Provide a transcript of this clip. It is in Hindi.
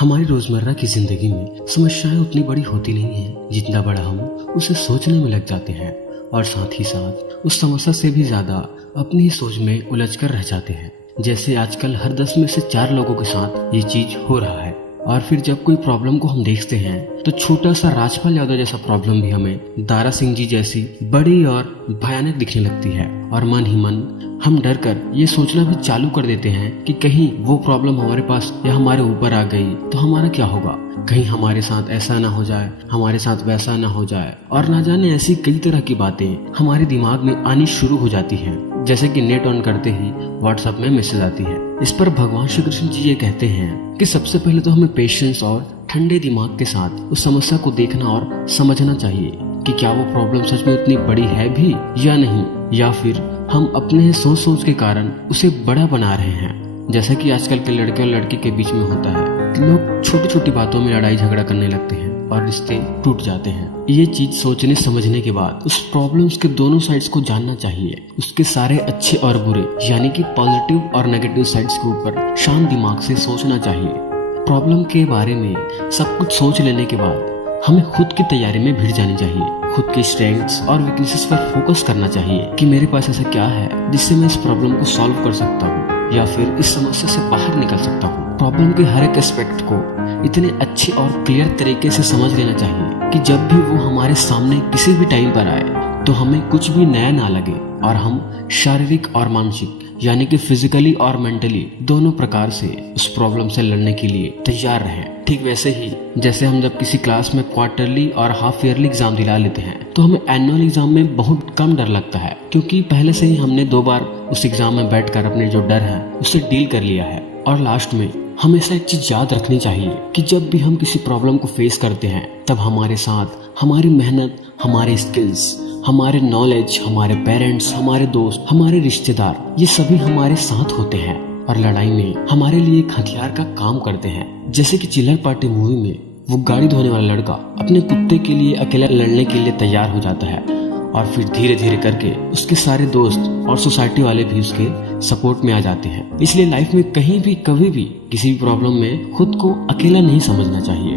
हमारी रोजमर्रा की जिंदगी में समस्याएं उतनी बड़ी होती नहीं हैं जितना बड़ा हम उसे सोचने में लग जाते हैं और साथ ही साथ उस समस्या से भी ज्यादा अपनी ही सोच में उलझ कर रह जाते हैं। जैसे आजकल हर 10 में से 4 लोगों के साथ ये चीज हो रहा है। और फिर जब कोई प्रॉब्लम को हम देखते हैं तो छोटा सा राजपाल यादव जैसा प्रॉब्लम भी हमें दारा सिंह जी जैसी बड़ी और भयानक दिखने लगती है और मन ही मन हम डर कर ये सोचना भी चालू कर देते हैं कि कहीं वो प्रॉब्लम हमारे पास या हमारे ऊपर आ गई तो हमारा क्या होगा, कहीं हमारे साथ ऐसा ना हो जाए, हमारे साथ वैसा ना हो जाए। और ना जाने ऐसी कई तरह की बातें हमारे दिमाग में आनी शुरू हो जाती हैं। जैसे कि नेट ऑन करते ही व्हाट्सएप में मैसेज आती है। इस पर भगवान श्री कृष्ण जी ये कहते हैं कि सबसे पहले तो हमें पेशेंस और ठंडे दिमाग के साथ उस समस्या को देखना और समझना चाहिए कि क्या वो प्रॉब्लम सच में उतनी बड़ी है भी या नहीं, या फिर हम अपने सोच के कारण उसे बड़ा बना रहे हैं। जैसा कि आजकल के लड़के और लड़की के बीच में होता है, लोग छोटी छोटी बातों में लड़ाई झगड़ा करने लगते हैं और रिश्ते टूट जाते हैं। ये चीज सोचने समझने के बाद उस प्रॉब्लम्स के दोनों साइड्स को जानना चाहिए, उसके सारे अच्छे और बुरे यानी कि पॉजिटिव और नेगेटिव साइड्स के ऊपर शांत दिमाग से सोचना चाहिए। प्रॉब्लम के बारे में सब कुछ सोच लेने के बाद हमें खुद की तैयारी में भिड़ जानी चाहिए। खुद के स्ट्रेंथ्स और वीकनेसेस पर फोकस करना चाहिए कि मेरे पास ऐसा क्या है जिससे मैं इस प्रॉब्लम को सॉल्व कर सकता हूँ या फिर इस समस्या से बाहर निकल सकता हूँ। प्रॉब्लम के हर एक एस्पेक्ट को इतने अच्छे और क्लियर तरीके से समझ लेना चाहिए कि जब भी वो हमारे सामने किसी भी टाइम पर आए तो हमें कुछ भी नया ना लगे और हम शारीरिक और मानसिक यानी कि फिजिकली और मेंटली दोनों प्रकार से उस प्रॉब्लम से लड़ने के लिए तैयार रहें। ठीक वैसे ही जैसे हम जब किसी क्लास में क्वार्टरली और हाफ ईयरली एग्जाम दिला लेते हैं तो हमें एनुअल एग्जाम में बहुत कम डर लगता है, क्योंकि पहले से ही हमने 2 बार उस एग्जाम में बैठकर अपने जो डर है उससे डील कर लिया है। और लास्ट में हमेशा एक चीज याद रखनी चाहिए कि जब भी हम किसी प्रॉब्लम को फेस करते हैं तब हमारे साथ हमारी मेहनत, हमारे स्किल्स, हमारे नॉलेज, हमारे पेरेंट्स, हमारे दोस्त, हमारे रिश्तेदार, ये सभी हमारे साथ होते हैं और लड़ाई में हमारे लिए एक हथियार का काम करते हैं। जैसे कि चिल्लर पार्टी मूवी में वो गाड़ी धोने वाला लड़का अपने कुत्ते के लिए अकेला लड़ने के लिए तैयार हो जाता है और फिर धीरे धीरे करके उसके सारे दोस्त और सोसाइटी वाले भी उसके सपोर्ट में आ जाते हैं। इसलिए लाइफ में कहीं भी कभी भी किसी भी प्रॉब्लम में खुद को अकेला नहीं समझना चाहिए।